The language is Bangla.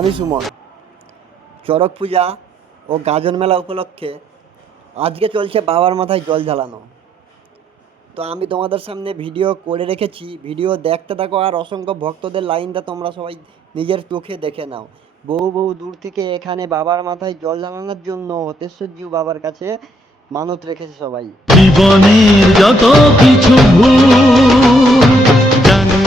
আমি সুমন। চড়ক পূজা ও গাজন মেলা উপলক্ষে আজকে চলছে বাবার মাথায় জল ঢালানো। তো আমি তোমাদের সামনে ভিডিও করে রেখেছি, ভিডিও দেখতে থাকো আর অসংখ্য ভক্তদের লাইনটা তোমরা সবাই নিজের চোখে দেখে নাও। বহু বহু দূর থেকে এখানে বাবার মাথায় জল ঢালানোর জন্য হতেশ্বরজিউ বাবার কাছে মানত রেখেছে সবাই। জীবনের যত কিছু ভুল জানি